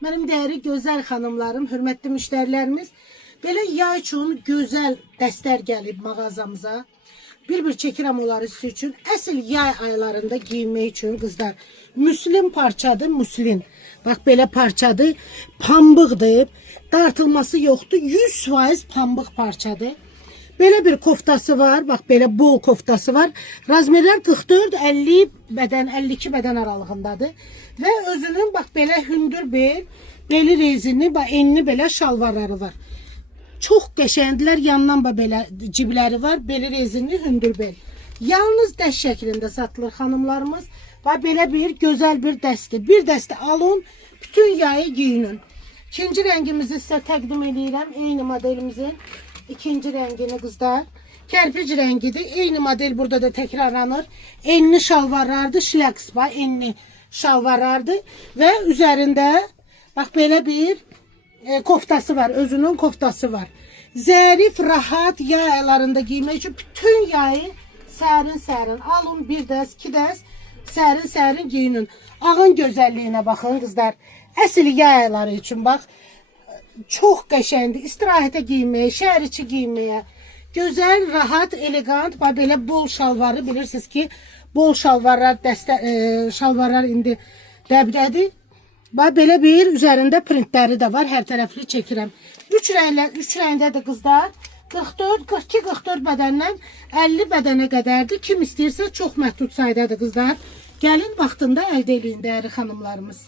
Mənim dəyərli gözəl xanımlarım, hörmətli müştərilərimiz, belə yay üçün gözəl dəstlər gəlib mağazamıza. Bir çəkirəm onları sizin üçün. Əsl yay aylarında giyinmək üçün qızlar. Müslin parçadır, müslin. Bax belə parçadır, pambıqdır, dartılması yoxdur, 100% pambıq parçadır. Belə bir koftası var, bax belə bol koftası var. Razmerlər 44-50 bədən, 52 bədən aralığındadır. Və özünün bax belə hündür bel, beli rezinli, bax enli belə şalvarları var. Çox qəşəngdilər, yandan da belə cibləri var, beli rezinli, hündür bel. Yalnız dəst şəklində satılır xanımlarımız. Və belə bir gözəl bir dəstdir. Bir dəstə alın, bütün yayı giyinin. İkinci rəngimizi sizə təqdim edirəm, eyni modelimizin. İkinci rəngini qızlar. Kərpic rəngidir. Eyni model burada da təkrarlanır. Enli şalvarlardır. Şləks var. Enli şalvarlardır. Və üzərində bax belə bir koftası var. Özünün koftası var. Zərif, rahat yay aylarında giymək üçün bütün yayı sərin-sərin alın. Bir dəst, iki dəst sərin-sərin giyinin. Ağın gözəlliyinə baxın qızlar. Əsl yay ayları üçün bax. Çox qəşəngdir. İstirahətə giyinməyə, şəhər içi giyinməyə. Gözəl, rahat, elegant, belə bol şalvarı bilirsiniz ki, bol şalvarlar, şalvarlar indi dəbdədir. Belə bir üzərində printləri də var. Hər tərəfli çəkirəm. 3 rəngdədir qızlar. 44, 42, 44 bədəndən 50 bədənə qədərdir. Kim istəyirsə çox məhdud saydadır qızlar. Gəlin vaxtında əldə eləyin dəyərli xanımlarımız.